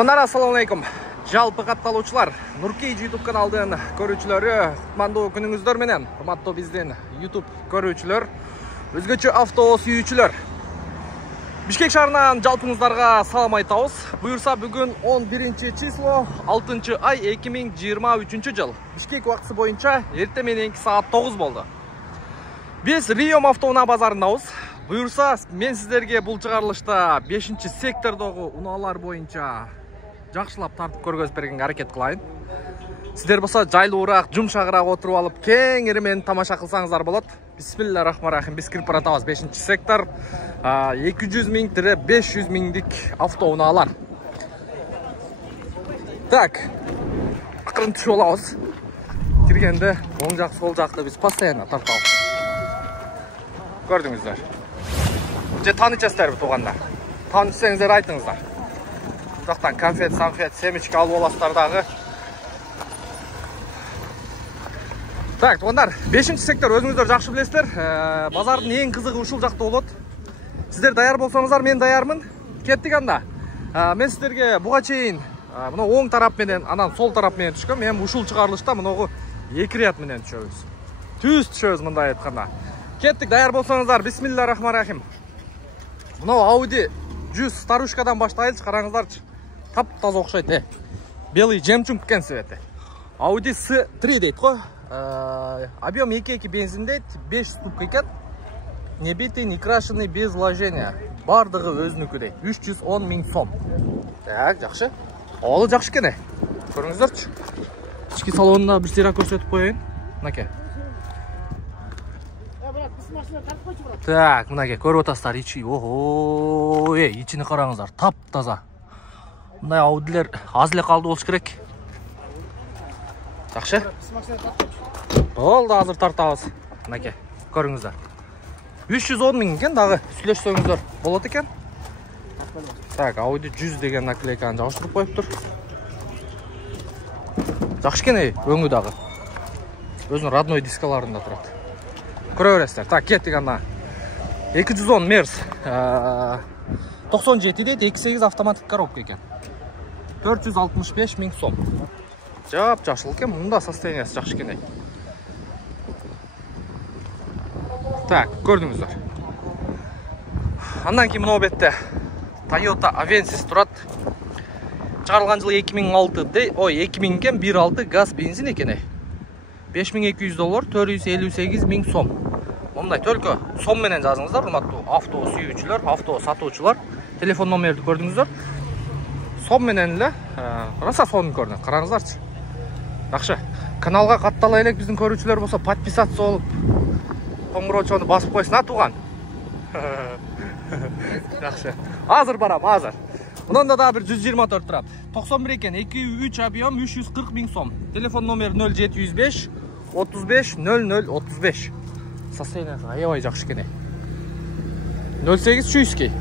Тонар, ассаламу алейкум. Жалпы катталуучулар, Нуркей YouTube каналдын көрүүчүлөрү, кутмандуу күнүңүздөр менен. Урматтуу биздин YouTube көрүүчүлөр, өзгөчө авто сүйүүчүлөр. Бишкек шаарынан жалпыңыздарга салам айтабыз. Буюрса бүгүн 11 число, 6 ай 2023 жыл. Бишкек убактысы боюнча эртең мененки саат 9 болду. Биз Риом автоунаа базарындабыз. Буюрса мен сиздерге бул чыгарылышта 5-сектордогу унаалар боюнча жакшылап тартып көргөзүп бергенге аракет кылайын. Сиздер болсо жайлуураак, жумшагыраак отуруп алып, кеңири менен тамаша кылсаңыздар болот. Бисмиллахиррахманиррахим. Биз кирип баратабыз 5-сектор. 200 миң-500 миңдик автоунаалар. Так. Акырын түшүп алабыз. Киргенде оң жак, сол жакты биз постоянно тартабыз. Көрдүңүздөр. Же таанычасыздарбы туугандар? Таанышсаңыздар айтыңыздар. Жактан конфет, семечка алып аласыздар дагы. Так, туугандар, 5-сектор өзүңүздөр жакшы билесиздер. Базардын эң кызыгы ушул жакта болот. Сиздер даяр болсоңуздар, мен даярмын. Кеттик анда. Мен сиздерге буга чейин мына оң тарап менен, анан сол тарап менен түшкөм. Эми ушул чыгарылышта мынагу эки ряд менен түшөбүз. Түз түшөбүз мындай айтканда. Кеттик, даяр болсоңуздар. Бисмиллахиррахманиррахим. Мына Audi 100 старушкадан баштайлычы, караңыздарчы. Тап-таза окшойт, Белый жемчуг экен цвети. Audi S3 дейт го. Объем 2.2 бензин дейт, 5 ступка экен. Не битый, не крашеный, без вложения. Бардыгы өзүнүкү дейт. 310 миң сом. Так, жакшы. Алы жакшы экен. Көрүңүздөрчү. Ички салонуна бир сыйра көрсөтүп коеюн. Мынакей. Так, мынакей көрүп атасыздар, ичи. Ого, ичини караңыздар, тап-таза. Мындай Audilер аз эле калды болуш керек. Жакшы. Болду, азыр тартабыз. Мынакей, көрүңүздөр. 310 миң экен, дагы сүйлөшсөңүздөр болот экен. Так, Audi 100 деген наклейканы жабыштырып коюптур. Жакшы экен, өңү дагы. Өзүнүн родной дискаларында турат. Көрө бересиздер. Так, кеттик анда. 210 Мерс. 97 дейт, 2.8 автоматтык коробка экен. 465 миң сом. Жап-жакшыл экен, мында состояниясы жакшы экен. Так, көрдүңүздөр. Андан кийин мына бетте Toyota Avensis турат. Чыгарылган жылы 2006 дей, 2000 экен, 1.6 газ бензин экен. $5200, 458 миң сом. Мындай төлкө сом менен жазыңыздар, урматтуу авто сүйүүчүлөр, авто сатуучулар. Телефон номерди көрдүңүздөр. Сом менен эле, раса сонун көрүнөт. Караңыздарчы. Жакшы. Каналга каттала элек биздин көрүүчүлөр болсо, подписаться болуп, коңгуроочону басып койсун, тууган. Жакшы. Азыр барам, азыр. Мында да бир 124 турат. 91 экен, 2.3 объем, 340 миң сом. Телефон номер 0705 35 0035. Состояниясы аябай жакшы экен. 08 Чуйский.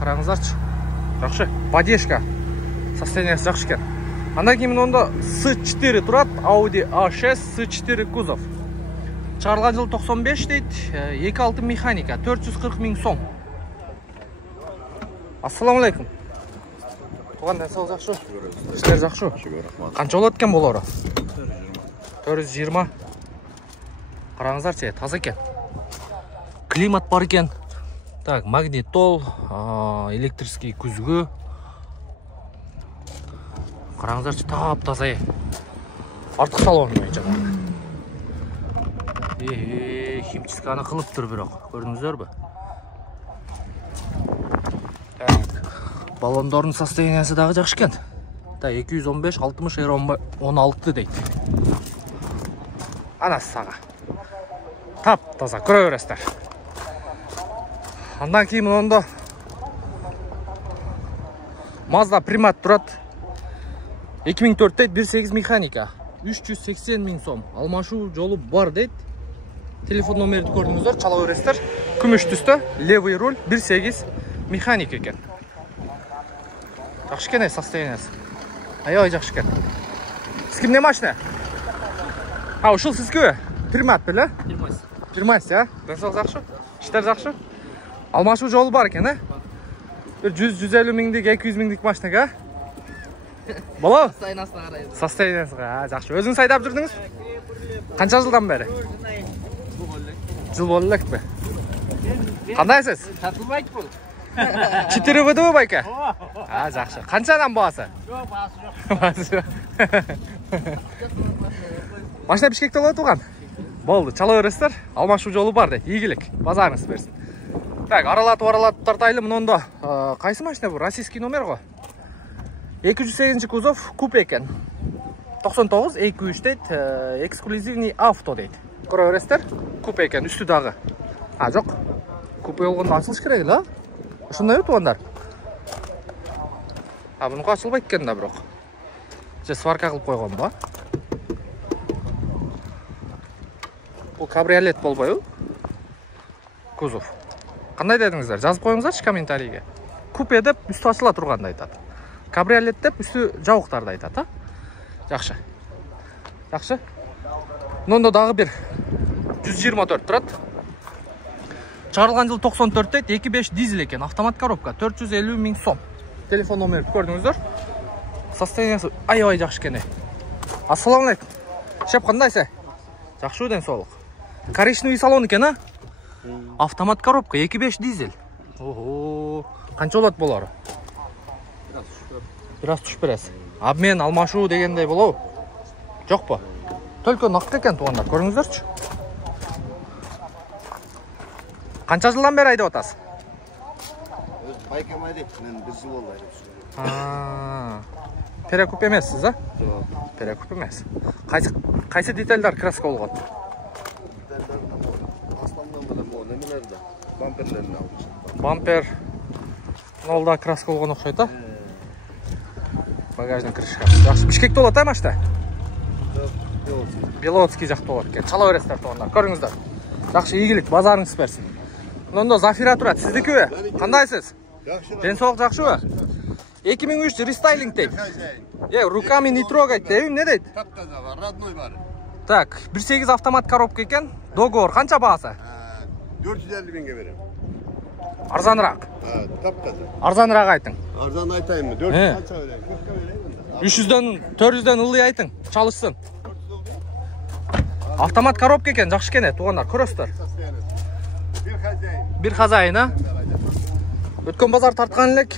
Караңыздарчы. Жакшы. Поддержка. Состояниясы жакшы экен. Андан кийин мында S4 турат, Audi A6 S4 кузов. Чыгарылган жыл 95 дейт, 2.6 механика, 440 миң сом. Ассаламу алейкум. Туган денсаулык жакшы? Иштер жакшы? Канча болот экен болору? 420. Караңыздарчы, таза экен. Климат бар экен. Так, магнитол, электрический күзгү. Караңыздарчы, тап-таза. Артык салон боюнча. Химчисканы кылыптыр бирок, көрдүңүздөрбү? Баллондордун состояниясы дагы жакшы экен. Так, 215 60 R16 дейт. Анасы сага. Тап-таза, көрө бересиздер. Андан кийин мында Mazda Primat турат. 2004 дейт, 1.8 механика. 380 миң сом. Алмашуу жолу бар дейт. Телефон номерди көрдүңүздөр, чала бересиздер. Күмүш түстө, левый руль, 1.8 механика экен. Жакшы экен состояниясы. Аябай жакшы экен. Сиз кимдин машина? Ушул сиздики? Примат беле? Firmasi, Денсаулык жакшы? Иштер жакшы? Алмашуу жолу бар экен, Bir 100-150 миңдик, 200 миңдик машина, га? Боло? Состояниясына қарайды. Состояниясына, жақсы. Өзіңіз айдап жүрдіңіз? Қанша жылдан бері? Жыл болды элек бе? Қандайсыз? Сатылмайды бұл. 4 ВДВ байка? Жақсы. Қаншадан бағасы? Жоқ, бағасы жоқ. Машина Бишкекте болады оған? Болды, чала өрестер. Алмашу жолы бар де, игілік. Базарыңыз берсін. Так, аралатып тартайлы. Мұнда қайсы машина бұл? Российский номер ғой. 208 кузов купе екен. 99-203 дейді, эксклюзивный авто дейді. Көріп өрестер, купе екен, үсті дағы. Жоқ, купе олғанда ашылыш керек, ла? Шындай өт оғандар. Бұныңға ашылбай екен да бірақ. Сварка қылып қойған ба? Бұл кабриолет болбай ол? Кузов. Қандай дедіңіздер? Жазып қойыңыздаршы комментарийге. Купе деп үсті ашыла тұрғанда айтады. Кабриолет деп үсті жауықтарды айтады. Жақшы. Жақшы. Мұнда дағы бір 124 тұрады. Чарылған жыл 94 дейді, 2.5 дизель екен, автомат коробка, 450 миң сом. Телефон номері көрдіңіздер. Состояниясы ай-ай жақшы кене. Ассаламу алейкум. Шеп қандайсы? Жақшы өден солық. Коричневый салон екен, а? Автомат коробка, 2.5 дизель. Ого, қанша олады болары? Біраз түшіп бересіз. Обмен, алмашу дегендей болау? Жоқ па? Только нақты екен туғандар, көріңіздерші. Қанша жылдан бері айдап отасыз? Байкам айдап, мен бір жыл болды айдап. Перекуп емессіз, а? Жоқ. Перекуп емес. Қайсы детальдар краска болған? Асландан бөлім ол немелерді, бамперлерін алып. Бампер. Олда краска болған оқшайды, а? Багажның крышка. Жақсы, Бишкекте олады, машта? Беловодский жақты олады. Чала өрестер тоғандар, көріңіздер. Жақшы, игілік, базарыңыз берсін. Мұнда Зафира тұрады, сіздікі өе? Қандайсыз? Денсаулық жақшы өе? 2003 рестайлинг дейді. Руками не трогать деймін, не дейді? Тап-таза бар, родной бар. Так, 1.8 автомат коробка екен. Договор, қанша бағасы? 450 мыңға берем. Арзанырақ. Тап-таза. Арзанырақ айтың. Арзан айтайын мı? 400 қанша берем? 300-ден, 400-ден ылы айтың, çalışsın. Автомат коробка екен, жақшы кене, туғандар, көресіздер. Bir хазайын, а? Өткен базар тартқан елек,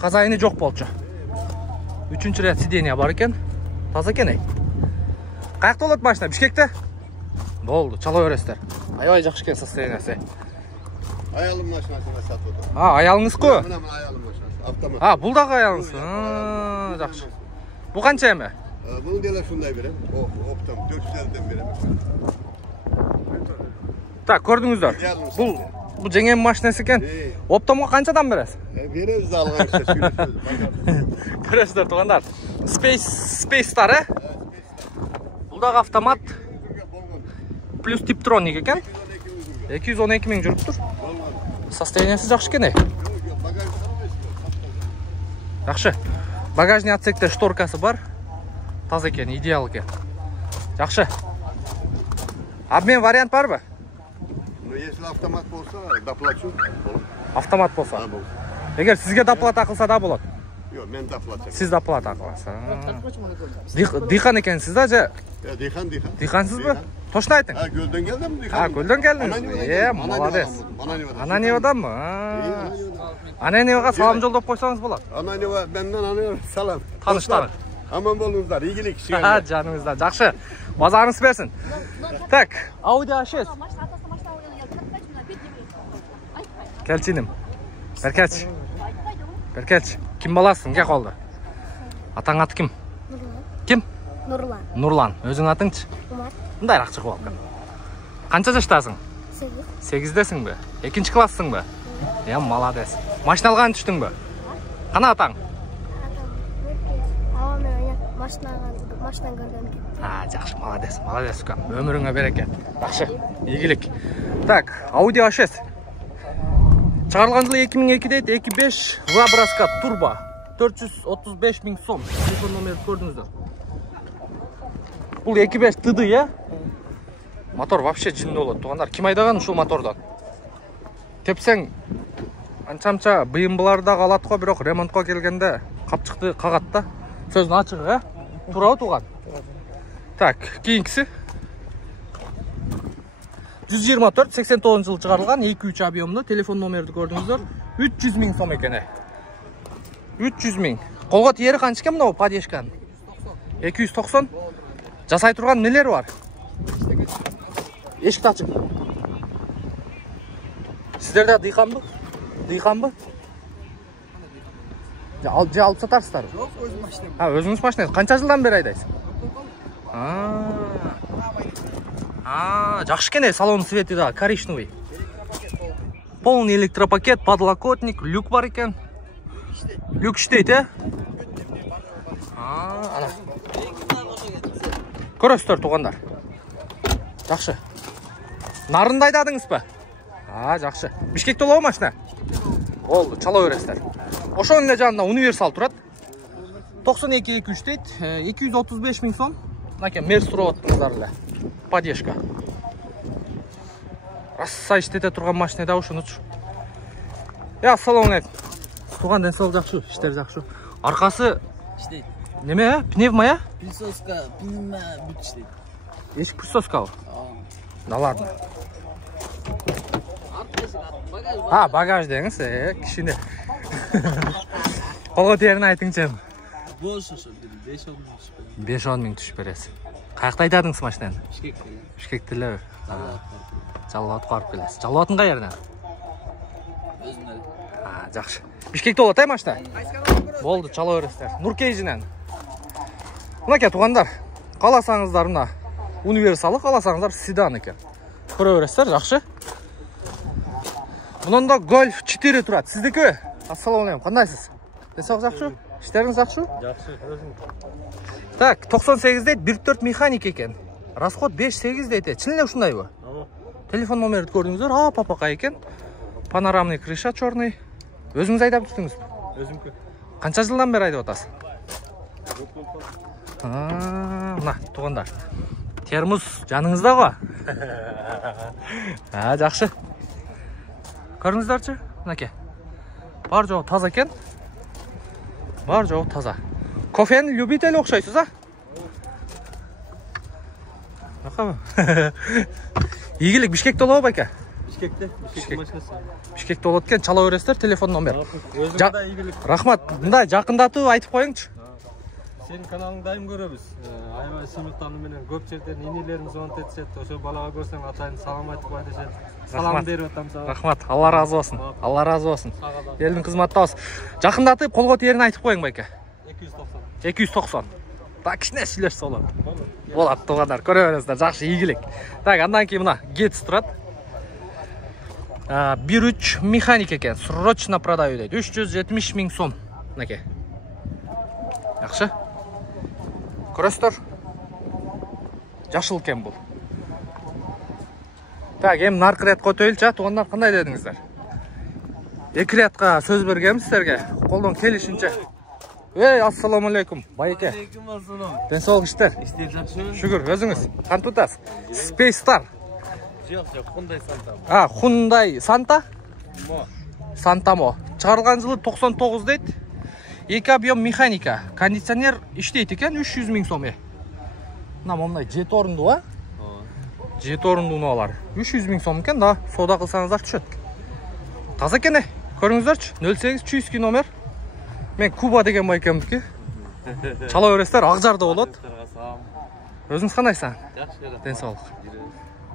хазайыны жоқ болды. Üçüncü ряд сиденья бар екен, таза кене. Қаяқта олады машина, Бишкекте? Болды, чала өресіздер. Ай-ай жақшы кен состояниясы. Ayalım maşinasına satıldı. Аялыңыз қой? Mına ayalım maşinası, автомат. Бұл дағы аялыңыз. Жақшы. Бұл қанша еме? Bunu diyorlar şunday verem. Optam 450'den verem. Так, көрдіңіздер. Бұл жеңем машинасы екен. Оптомға қаншадан бересіз? Veririz de alған işte söylüyoruz. Көресіздер туғандар. Space-тар, ә? Бұл дағы автомат. Плюс типтроник екен. 212 миң жүріп тұр. Состояниясы жақшы екен, Жақшы. Багажный отсекте шторкасы бар. Таза екен, идеал екен. Жақшы. Обмен вариант бар ба? Ну, если автомат болса, доплачу. Автомат болса. Егер сізге доплата ақылса да болады. Yok, men доплачу. Сіз доплата ақыласыз. Диқан екенсіз да, же? Дихан. Диқансыз ба? Точно айтың? Gölden geldim mi Dihan? Gölden geldiniz. Молодец. Ананевадан мı? Ананеваға салам жолдап қойсаңыз болады. Ananeva benden anıyor. Salam. Tanıştырыңыз. Aman bolunuzlar. İyilik. Жаныңызда. Жақсы. Базарыңыз берсін. Так, Audi A6. Келчинім. Беркеч. Кім баласың? Кел қолды. Атаң аты кім? Кім? Нурлан. Нурлан. Өзің атыңшы? Умар. Мұндай рақшы қолды. Қанша жаштасың? 8-десің бе? 2-ші классың бе? Молодец. Машина алған түштің бе? Қана атаң? Машина көрген кен. Жақшы, молодец. Өміріңе береке. Жақшы, игілік. Так, Audi A6. Чығарылған жылы 2002 дейді, 2.5 Вабраска турбо. 435 миң сом. Телефон номері көрдіңіздер. Бұл 2.5 тыды, я? Мотор вообще жинді олады. Туғандар, кім айдаған ұшыл мотордан? Тепсең, Анча-мынча бұйымбылар да қалады ғой, бирок ремонтқа келгенде қапчықты қағат да. Сөздің ачығы, турабы туған? Так, кейінгісі 124-89 жыл шығарылған 2-3 объемды телефон номерді көрдіңіздер. 300 000 сом екен. 300 000. Қолға тиері қаншыкен мынау подешкан? 290. Жасай тұрған нелер бар? Ешкі тачып. Сіздерде дыйқан бұ? Дыйқан бұ? Же алып сатарсыздар? Жоқ, өзім машинем. Өзіңіз машинеңіз. Қанша жылдан бері айдайсыз? Жақшы екен, салон светі да, коричневый. Полный электропакет, подлокотник, люк бар екен. Люк іштейді, көресіздер туғандар. Жақшы. Нарында айдадыңыз ба? Жақшы. Бишкекте олау машина? Олды, чала өресіздер. Ошоның жанында универсал тұрады. 92-23 дейді, 235 000 сом. Накен, мерс тұрып отырыңыздар. Подешка. Раса іштете тұрған машинеда ұшыныш. Ассаламу алейкум. Туған денсаулық жақшы, іштер жақшы. Арқасы İşte неме? Пневма? Pilsoska, pneuма бүт işleydi. Ешік присоска ол? Да ладно. Багаж деңіз, кішіне. Қолға терін айтыңчы. Boş olsun dedi, 5-10 bin düşüp. 5-10 мың түшіп бересіз. Қаяқта айдадыңыз машинаны? Bişkek'te. Бішкектілі. Жалауат қарып келесіз. Жалауатын қай ерінен? Özünleri. Жақшы. Бішкекте олат ай машина? Болды, чала өрестер. Нұркейжінен. Мұнаке туғандар, қаласаңыздар мұна универсалы, қаласаңыздар седан екен. Көрі өрестер, жақшы. Мұнында Golf 4 тұрады. Сіздікі? Ассаламу алейкум, қандайсыз? Денсаулық жақшы? Іштеріңіз жақшы? Жақсы, өзің. Так, 98 дейді, 1.4 механик екен. Расход 5-8 дейді. Чынле ұшындай бұл? Телефон номерді көрдіңіздер, папақа екен. Панорамный крыша черный. Өзіңіз айдап түстіңіз? Өзімкі. Қанша жылдан бері айдап отасыз? Мына, туғандар. Термос жаныңызда ғой? Жақшы. Көріңіздерші? Мінеке. Бар жоғы таза екен. Бар жоғы таза. Кофені любитель оқшайсыз, а? Игілік Бишкекте олау байка? Бишкекте, Бишкек машинасы. Бишкекте олат кен, чала өрестер, телефон номер. Өзің да игілік. Рахмат, мұндай жақындату айтып қойыңшы. Сенің каналың дайым көрөбүз. Айбай сыймыктануу менен көп жерден инелерин звонок этишет. Ошо балага көрсөң атайын салам айтып кой дешет. Салам берип атам сага. Рахмат, Алла разы болсын. Алла разы болсын. Елдің қызматтабыз. Жақындатып, қолға тиерін айтып қойың байка. 290. Так, кішіне сөйлеш солар. Болады, туғандар, көре бересіздер, жақшы игілік. Так, андан кейін мына Гетс тұрады. 1.3 механик екен, срочно продаю дейді. 370 000 сом. Неке. Жақшы. Көресіздер. Жашыл кен бұл. Так, ем нарқы рет қотөйлчі, туғандар қандай дедіңіздер? 2 ретқа сөз бергем сіздерге. Қолдан келішінше. Ассаламу алейкум, байеке. Алейкум ассалам. Денсаулық іштер. İşte жақсы. Шүгір, өзіңіз. Қан тұтасыз? Space Star. Жоқ, Hyundai Santa. Hyundai Santa? Мо. Santa Mo. Шығарылған жылы 99 дейді. 2 объем механика. Кондиционер іштейді екен, 300 000 сом. Мұндай жет орынды ба? Жет орынды ұналар. 300 000 сом екен, да, сода қылсаңыздар түшет. Таза екен, көріңіздерші. 08-302 номер. Мен Куба деген бай екенбізге. Чала өрестер, Ақжарда болады. Өзіңіз қандайсың? Жақсы. Денсаулық.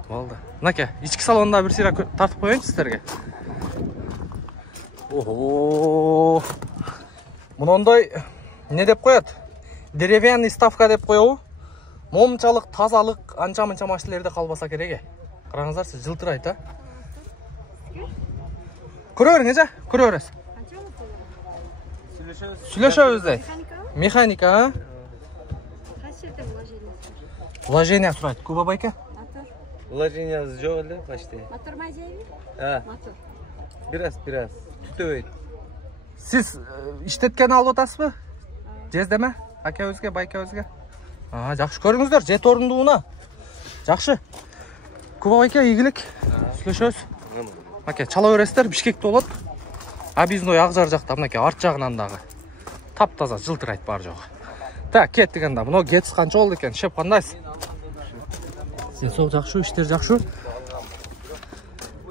Болды. Мінеке, ішкі салонда бір сыра тартып қойыңыз сіздерге. Охо. Мұндай не деп қояды? Деревянный ставка деп қойу. Момчалық, тазалық, анша-мынша машинелерде қалбаса керек. Қараңыздар, сіз жылтырайды. Көре өріңіз, көре өріңіз. Сүлеші өздей. Механика, вложение сұрайды. Куба байка? Вложение жоқ эле почти. Мотор мазеви? Мотор. Biraz. Түтөбөйт. Сіз іштеткен алып отасыз ба? Жездеме? Аке өзге, байка өзге. Жақшы көріңіздер, жет орындуына. Жақшы. Куба байка игілік. Сүлеші өз. Аке, чала өрестер, Бишкекте олады. объездной ақ жар жақта, мынакей арт жағынан дағы. Тап-таза жылтырайды бар жоғы. Так, кеттік анда. Мынау кетіс қанша болды екен? Шеп қандайсыз? Денсаулық жақсы, іштер жақсы.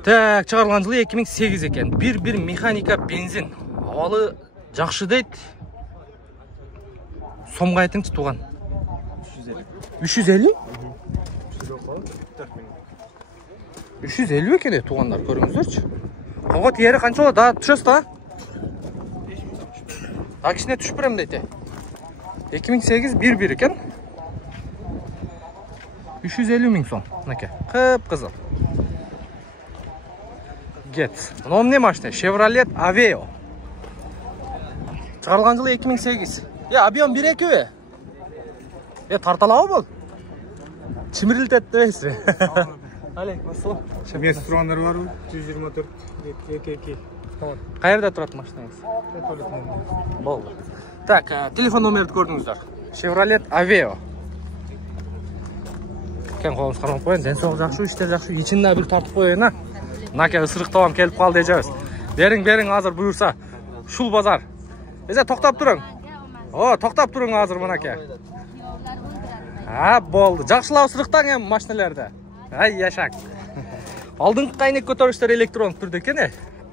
Так, шығарылған жылы 2008 екен. 1.1 механика бензин. Ауалы жақсы дейді. Сомға айтыңыз туған. 350? 350 екен де туғандар, көріңіздерші. Қоғат ері қанша олады? Да, түшесіз да? Да, кішіне түшіп бірім дейді. 2008 1.1 екен. 350 мың сом. Мінеке, қып қызыл. Гет. Мынау не машина? Chevrolet Aveo. Шығарылған жылы 2008. Объем 1-2 бе? Тарталауы бол? Чимірілтетті бейсі? Алейкум ассалам. Мен тұрғандар бар ғой, 124-222. Қайырда тұрады машинаңыз? Болды. Так, телефон номерді көрдіңіздер. Chevrolet Aveo. Кен қолымыз қармап қойын, денсаулық жақсы, іштер жақсы, ичінде бір тартып қойын. Наке ысырық тауам келіп қалды ежауыз. Берің азыр бұйырса. Шул базар. Езе, тоқтап тұрың. Тоқтап тұрың азыр мұнаке. Болды. Жақшылау сырықтан ем машинелерді. Ай, яшак. Алдыңғы қайнек көтеріштер электронық түрде екен.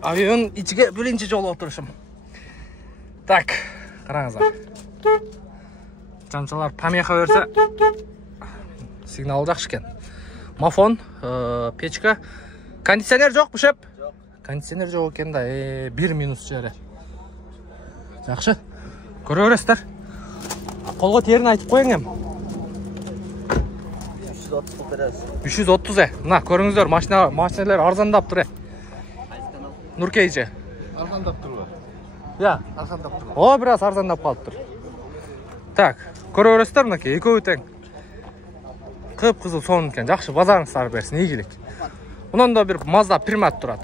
Авион ичіге бірінші жол отырышым. Так, қараңыздар. Жамшалар помеха өрсе сигнал жақшы екен. Мафон, печка. Кондиционер жоқ бұ шеп? Кондиционер жоқ екен да, 1 минус жері. Жақшы. Көрі өрестер. Қолға терін айтып қойың ем. 330 Мына көріңіздер, машинелер арзандап тұр. Нұркейже. Арзандап тұр ба? Арзандап тұр. Біраз арзандап қалып тұр. Так, көрі өрестер мұнеке, екеуі тең. Қып қызыл соның кен, жақшы базарыңыз сары берсін, егілік. Мұнан да бір Mazda Primat тұрады.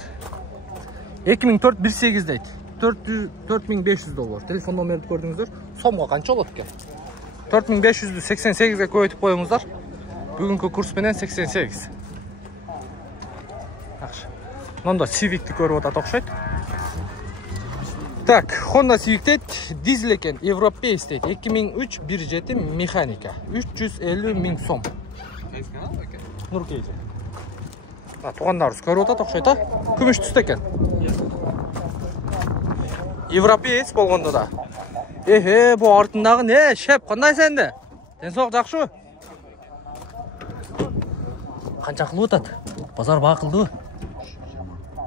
2004 1.8 дейді. $4500. Телефон номерді көрдіңіздер. Сомға қанша олады кен? 4500-ді 88-ге көйтіп қойыңыздар. Бүгінгі курспенен 88. Жақшы. Мұнан да Civic-ті көріп отат оқшайды. Так, Honda Civic дейді, дизель екен, Европейс дейді. 2003 1.7 механика. 350 мың сом. Нұркейді. Туғандарыз көріп отат оқшайды. Күміш түсті екен. Европейс болғанда да. Бұл артындағы не? Шеп, қандай сәнді? Денсаулық жақшы? Қанша қылы өтады? Базар бақылды?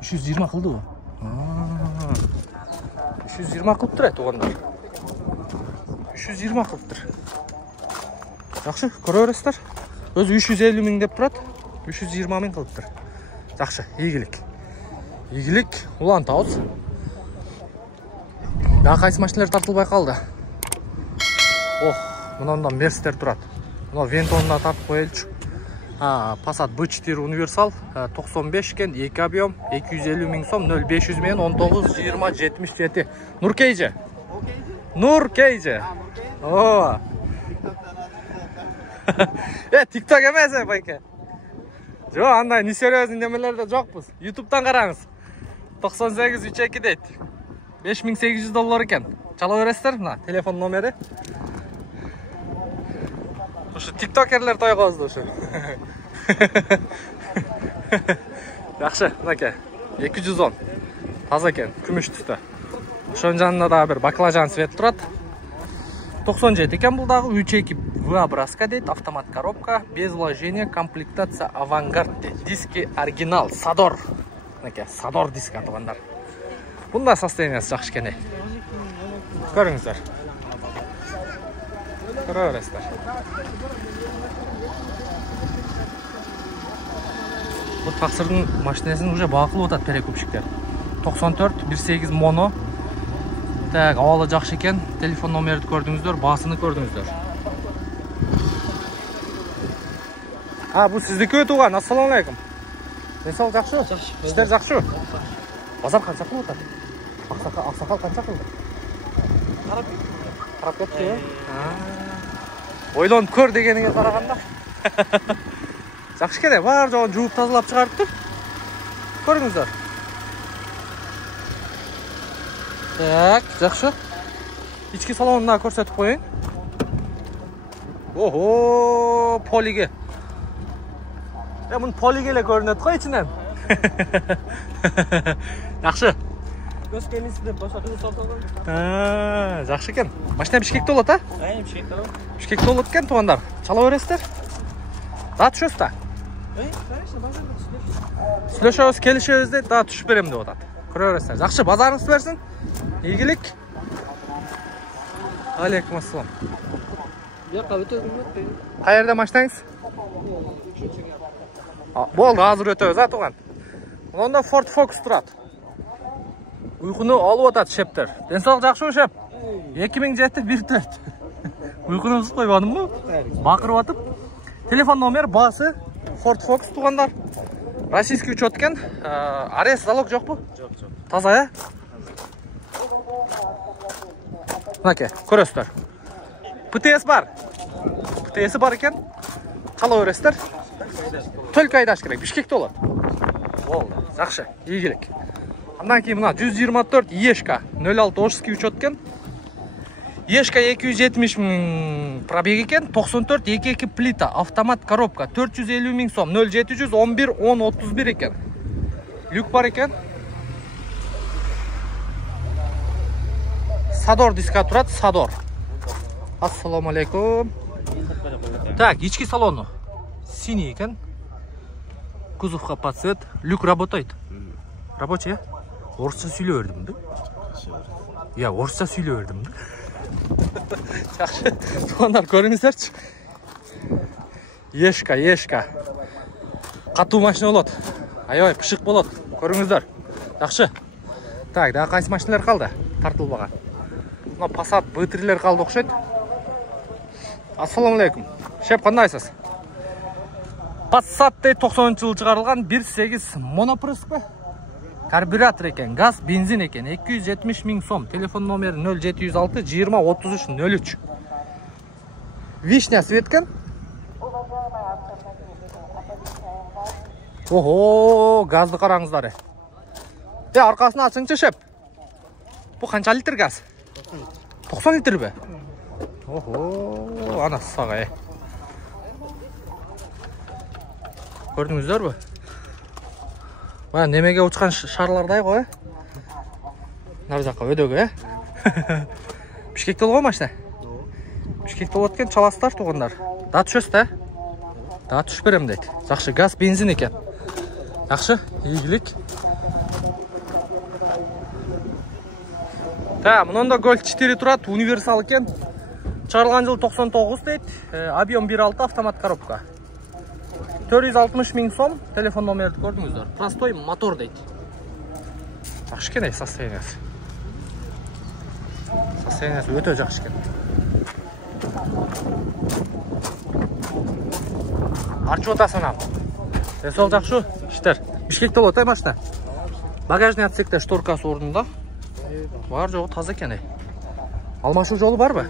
320 қылды? 320 қылып тұр туғандар. 320 қылып тұр. Жақшы, көрі өрестер. Өзі 350 мың деп тұрады. 320 мың қылып тұр. Жақшы, егілік. Егілік, ұлан тауыз. Daha қайсы машинелер тартылбай қалды. Мұнанда Мерстер тұрады. Мұна Вентонына тартып қойылшы. Passat B4 универсал 95 кен, 2 объем, 250 мың сом, 0500 мен 19-20-77. Нұркейже. Нұркейже. Тикток емес байке. Жоқ, андай несерезін демелерді жоқпыз. Ютубтан қараңыз. 98-3-2 дейді. $5800 екен. Чала өрестер, мына телефон номері. Ушу тиктокерлер той қозды ушу. Жақшы, мынаке. 210. Таза екен, күміш түсті. Ошоның жанында да бір баклажан свет тұрады. 97 екен бұлдағы 3.2 V-образка дейді, автомат коробка, без вложения, комплектация авангард дейді. Диски оригинал, Садор. Мынаке, Садор диски атығандар. Бұнда состояниясы жақшы кене. Көріңіздер. Көрі өрестер. Бұл тақсырдың машинесін уже бақылы отады перекупщиктер. 94 1.8 моно. Так, ауалы жақшы екен. Телефон номерді көрдіңіздер, басыны көрдіңіздер. Бұл сіздікі өтуған. Ассаламу алейкум. Денсаулық жақшы? Іштер жақшы? Базар қанша қылы отады? Ақсақал қанша қылды? Қарап кетті, ойланып көр дегеніңе қарағанда. Жақшы кене, бар жоғын жуып тазалап шығарып тұр. Көріңіздер. Так, жақсы. İçki salonuna көрсетіп қойын. Охо, полиге. Мұның полигеле көрінеді қой içінен. Жақсы. Көз келесінде баша қылып сатылған. Жақсы екен. Машина Бишкекте болады, а? Бишкекте болады. Бишкекте болады екен, туғандар. Чала бересіздер. Да түшесіз та? Конечно, базарда түшпейді. Сүйлөшөбүз, келишебиз дейт, да түшүп берем деп атат. Көрө бересиздер. Жакшы, базарыңыз берсин. Ийгилик. Алейкум ассалам. Бияққа өтөбүз өтпейді. Каерде машинаңыз? Болды, азыр өтөбүз, а туган. Онда Ford Focus турат. Уйкуну алып атат шептер. Денсаулык жакшыбы шеп? 2007 бир төрт. Уйкуну бузуп койбадымбы? Бакырып атып. Телефон номер басы Ford Focus тугандар. Российский учет экен. Арест, залог жокпу? Жок. Таза, э? Мынаке, көрөсүздөр. ПТС бар. ПТС бар экен. Чала бересиздер. Только айдаш керек. Бишкекте болот. Болду. Жакшы. Ийгилик. Андан кийин мына 124 Ешка 0630 учет экен. Ешка 270 миң пробег экен, 94 22 плита, автомат коробка, 450 миң сом, 0711 1031 экен. Люк бар экен. Садор диска турат, Садор. Ассаламу алейкум. Так, ички салону. Синий экен. Кузовка под цвет. Люк работает. Рабочий, а? Орысша сүйлөп бердим да? Я орысша сүйлөп бердим да? Жақшы, туғандар көріңіздерші. Ешка. Қату машина болады. Ай, пышық болады. Көріңіздер. Жақшы. Так, да қайсы машиналар қалды? Тартылбаған. Мына Passat B3-лер қалды оқшайды. Ассаламу алейкум. Шеп, қандайсыз? Passat 90 жыл шығарылған 1.8 монопрыск па? Карбюратор екен, газ, бензин екен, 270 миң сом, телефон номері 0706 20 33 03. Вишня светкен. Охо, газды қараңыздар. Арқасына ачыңшы шеп. Бұл қанша литр газ? 90 литр бе? Охо, ана саға. Көрдіңіздер бе? Бая немеге учқан шарлардай ғой. Нар жаққа өдөгі, Бишкекте ғой машина? Бишкекте болады екен, чаластар туғандар. Да түшесіз, да? Да түшіп берем дейді. Жақшы, газ, бензин екен. Жақшы, игілік. Мұнда Golf 4 тұрат, универсал екен. Чарылған жыл 99 дейді. Объем 1.6 автомат коробка. 460 миң сом, телефон номерді көрдіңіздер. Простой мотор дейді. Жақшы екен, состояниясы. Состояниясы өте жақшы екен. Арчу отасынан. Сол жақшы, іштер. Бишкекте болады машина. Багажный отсекте шторкасы орнында. Бар жоғы таза екен. Алмашу жолы бар ба?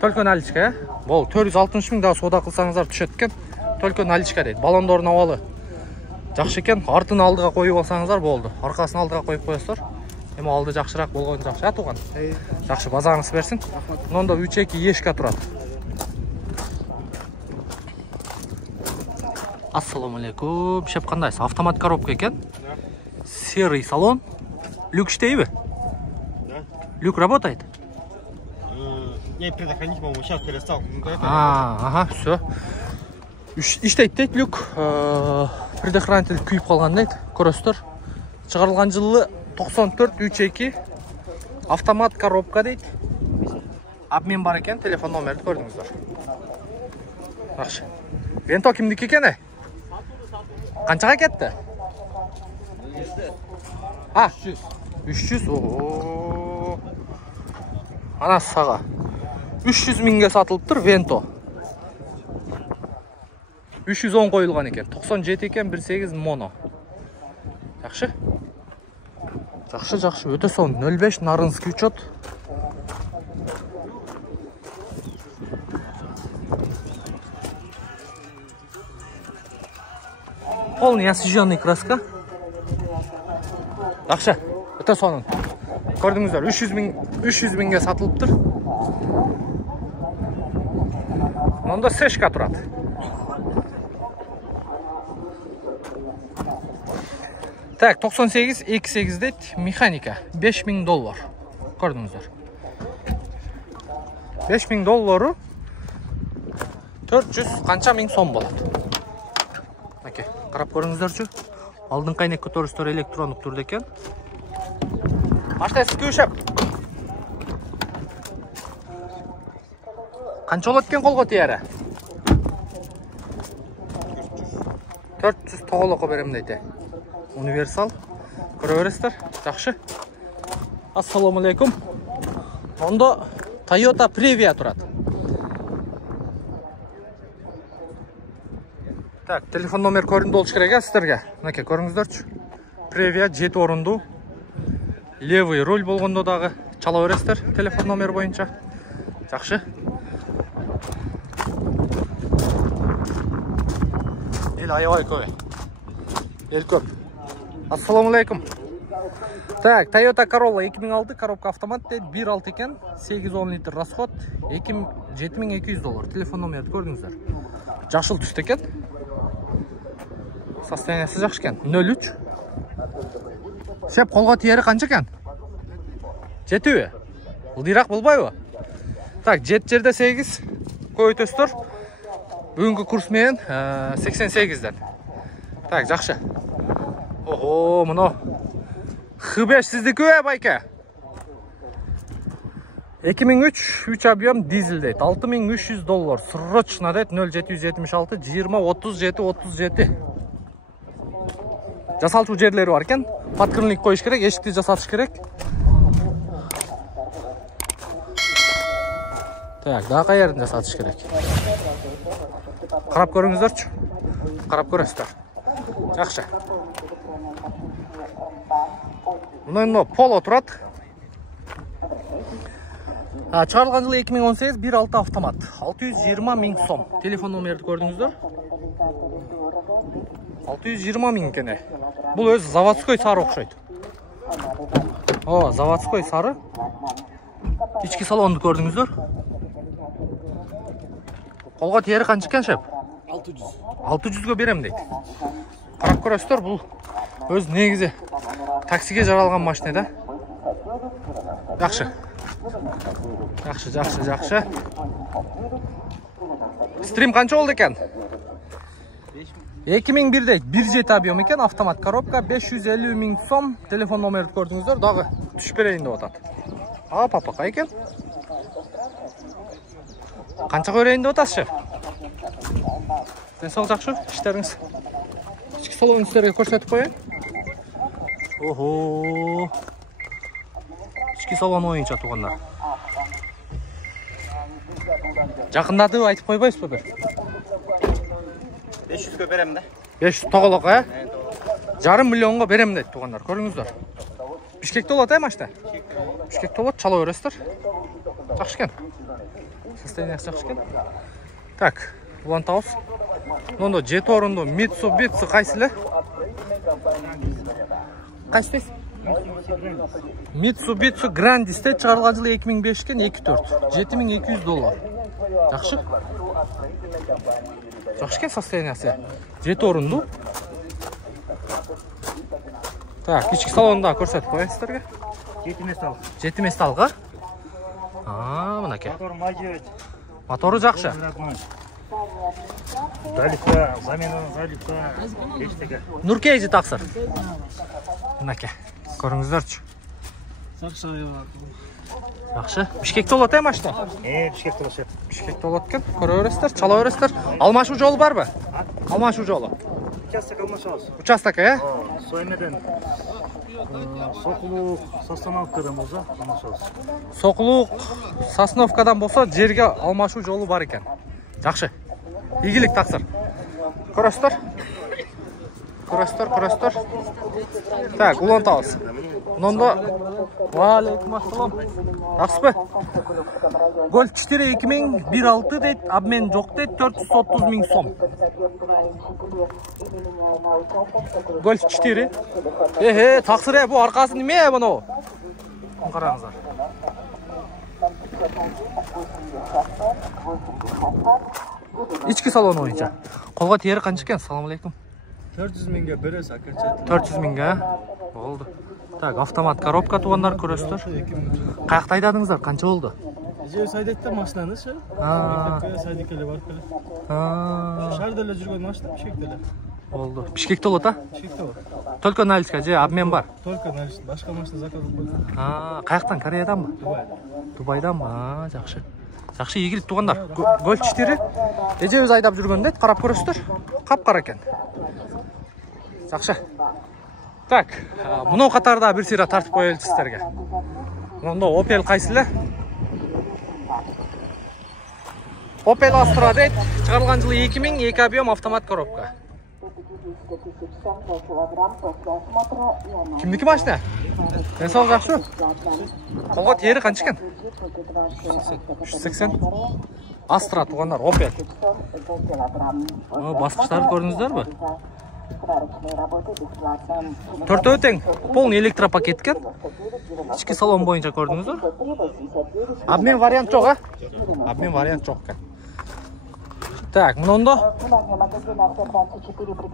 Только наличка, Бол 460 миң да сода қылсаңыздар түшеткен. Только наличка дейді. Баллондорын ауалы. Жақшы екен. Артын алдыға қойып алсаңыздар болды. Арқасын алдыға қойып қойасыздар. Ема алды жақшырақ болған жақшы. Туған. Жақшы, базарыңыз берсін. Мұнда 3.2 Ешка тұрады. Ассаламу алейкум. Шеп қандайсыз? Автомат коробка екен. Серый салон. Люк іштейбі? Люк работает? Я предохранить, по-моему, сейчас перестал. Ага, все. Іштейді дейді, люк. Предохранитель күйіп қалған дейді. Көрістір. Шығарылған жылы 94 3.2 автомат коробка дейді. Обмен бар екен, телефон номерді көрдіңіздер. Жақшы. Венто кімдік екен, Қаншаға кетті? 300. Ооо. Ана саға. 300 миңге сатылып тұр Венто. 310 қойылған екен. 97 екен, 1.8 моно. Жақшы? Жақшы. Өте сон. 05 Нарынский учет. Полный освеженный краска. Жақсы. Өте сонун. Көрдүңүздөр, 300 миңге сатылыптыр. Мында сешка турат. Так, 98-28 дейт, механика. $5000. Көрдүңүздөр. $5000 400 канча миң сом болот. Аке, карап көрүңүздөрчү. Алдын кайнек көтөрүштөр электрондук түрдө экен. Аштайсыз күйшеп. Канча болот экен колго тиери? 400 тоголокко берем дейт. Универсал. Көрө бересиздер. Жакшы. Ассаламу алейкум. Ондо Toyota Previa турат. Так, телефон номер көрүндү болуш керек сиздерге. Мынакей көрүңүздөрчү. Previa 7 орундуу. Левый руль болгондо дагы чала бересиздер телефон номер боюнча. Жакшы. Эл аябай көп. Эл көп. Ассаламу алейкум. Так, Toyota Corolla 2006 коробка автомат дейт, 1.6 экен, 8-10 литр расход, $7200. Телефон номерди көрдүңүздөр. Жашыл түстө экен. Состояниясы жакшы экен. 03. Шеп колго тиери канча экен? Жетиби? Ылдыйраак болбойбу? Так, 7 жерде 8 көйөтөстөр. Бүгүнкү курс менен 88ден. Так, жакшы. Ого, мына Хыбеш сиздики байке? 2003 3 объем дизель дейт, $6300. Срочно дейт, 0776 20 37 37. Жасалчу жерлери бар экен. Подкрыльник коюш керек, эшикти жасатыш керек. Так, дагы каерин жасатыш керек. Карап көрүңүздөрчү. Карап көрөсүздөр. Жакшы. Мына Polo турат. Чыгарылган жылы 2018, 1.6 автомат. 620 миң сом. Телефон номерди көрдүңүздөр. 620 миң экен. Бул өз заводской сары окшойт. О, заводской сары. Ички салонду көрдүңүздөр. Колго тиери канча экен шеп? 600. 600гө берем дейт. Карап көрөсүздөр, бул өз негизи таксиге жаралган машина да. Жакшы. Жакшы. Стрим канча болду экен? 2001 дейт, 1.7 объем экен, автомат коробка, 550 миң сом. Телефон номерди көрдүңүздөр, дагы түшүп берейин деп атат. Папа экен. Канча көрейин деп атасыз, шеф? Денсаулык жакшы, иштериңиз. Ички салонун сиздерге көрсөтүп коеюн. Ого. Ички салон оюнча туугандар. Жакындатып айтып койбойсузбу бир? 500гө берем да. 500 тоголок, $500 миллионго берем дейт туугандар. Көрүңүздөр. Бишкекте болот, машина? Бишкекте болот, чала бересиздер. Жакшы экен. Состояниясы жакшы экен. Так, улантабыз. Мондо 7 орунду Mitsubishi кайсы эле? Кайсы дейсиз? Mitsubishi Grandis'te чыгарылган жылы 2005 экен, 2.4. $7200. Жакшы. Жакшы экен состояниясы. 7 орунду. Так, ички салонда көрсөтүп коеюн сиздерге. 7 месталга. Мынакей. Мотору жакшы. Залипка, замена залипка. Эчтеке. Нуркейжи таксыр. Мынакей. Көрүңүздөрчү. Жакшы. Бишкекте болот, машина? Бишкекте болот. Бишкекте болот экен. Көрө бересиздер, чала бересиздер. Алмашуу жолу барбы? Алмашуу жолу. Участок алмашабыз. Участок, Соймеден Сокулук Сосновкадан болсо алмашабыз. Сокулук Сосновкадан болсо жерге алмашуу жолу бар экен. Жакшы. Ийгилик таксыр. Көрөсүздөр. көрөстөр. Так, улантабыз. Мында Валейкум ассалам. Жақсыбы? Golf 4 2016 дейт, обмен жоқ дейт, 430 000 сом. Golf 4. Тақсыр бұл арқасы неме бұны? Қараңыздар. İçki salonu oyunca. Kolga tiyeri qancha ekan? Assalomu alaykum. 400 mingga berasiz aka. 400 mingga. Bo'ldi. Tak, avtomat korobka tuğanlar ko'rasizlar. Qayerda aydadingizlar? Qancha bo'ldi? Ije saydakda mashinani shu. Saydiklar bor qilib. Shardalar yurgan mashina Bishkekdalar. Bo'ldi. Bishkekda bo'ldi? Bishkekda bor. Только наличка, je обмен бар. Только наличка. Boshqa mashina zakaz qo'ydim. Qayerdan? Koreyadanmi? Dubaydanmi? Yaxshi. Yaxshi yigit tuğanlar. Golf 4. Eje o'zi aydab yurganda qarab ko'rasizlar. Qap-qara ekan. Yaxshi. Так, мұны қатарда бір сира тартып қойылды сіздерге. Мұнда Opel қайсылы? Opel Astra дейді, шығарылған жылы 2000, 2 объем автомат коробка. Кімдікі машина? Денсаулық жақсы? Қолға тиері қанша екен? 380. Astra туғандар, Opel. Басқыштарды көрдіңіздер бі? Төртеу тең, полный электропакет екен. Ішкі салон бойынша көрдіңіздер? Обмен вариант жоқ, а? Обмен вариант жоқ екен. Так, мұнда.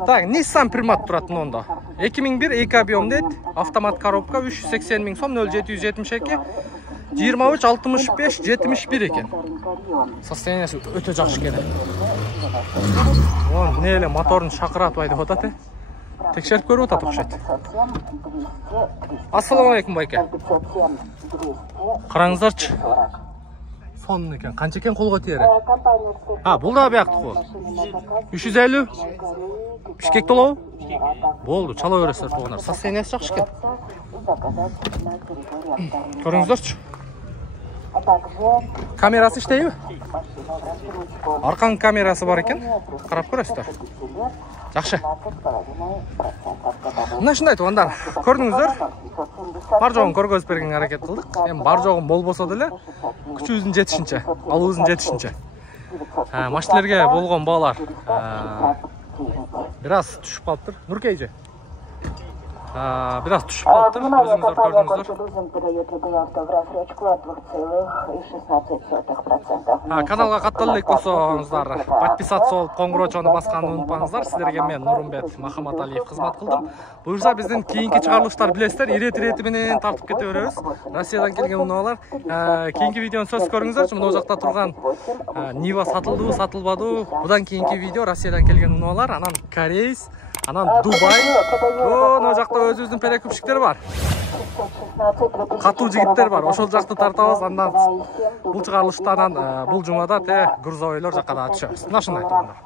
Так, Nissan Primat тұрады мұнда. 2001, 2 объем дейді. Автомат коробка 380 000 сом, 0772. 23, 65, 71 екен. Состояниесі өте жақсы екен. Нелі моторын шақыратып айтып отады. Текшеріп көріп отады ұқшайды. Ассаламу алейкум байке. Қараңыздаршы. Сон екен. Қанша екен қолға тиері? Бұл да бияқты қол. 350. Бішкек толау? Болды, чала өресіздер болғандар. Состояниесі жақсы екен. Көріңіздерші. Камерасы іштейі? Арқан камерасы бар екен. Қарап көресіздер. Жақшы. Мына шындай туғандар. Көрдіңіздер? Бар жоғын көргөз берген әрекет қылдық. Бар жоғын бол болса ділі. Күші өзін жетішінше. Ал өзін жетішінше. Машинелерге болған бағалар біраз түшіп қалыптыр. Нұркейже? Biraz düşüp kalktır, özünüzler gördünüzler. Kanalga катталып болсоңуздар, подписаться болуп, коңгурочону басканды унутпаңыздар. Сиздерге мен Нурумбет Махаматалиев кызмат кылдым. Буюрса биздин кийинки чыгарылыштар билесиздер, ирет менен тартып кете беребиз. Россиядан келген унаалар. Кийинки видеону сөз көрүңүздөр. Мына жакта турган Нива сатылды, сатылбады. Будан кийинки видео Россиядан келген унаалар, анан Корейс, анан Дубай. Мына жакта өзүбүздүн перекупщиктер бар. Катуу жигиттер бар. Ошол жакты тартабыз. Андан бул чыгарылыштан бул жумада грузовойлор жакка да түшөбүз. Мына ушундай тургундар.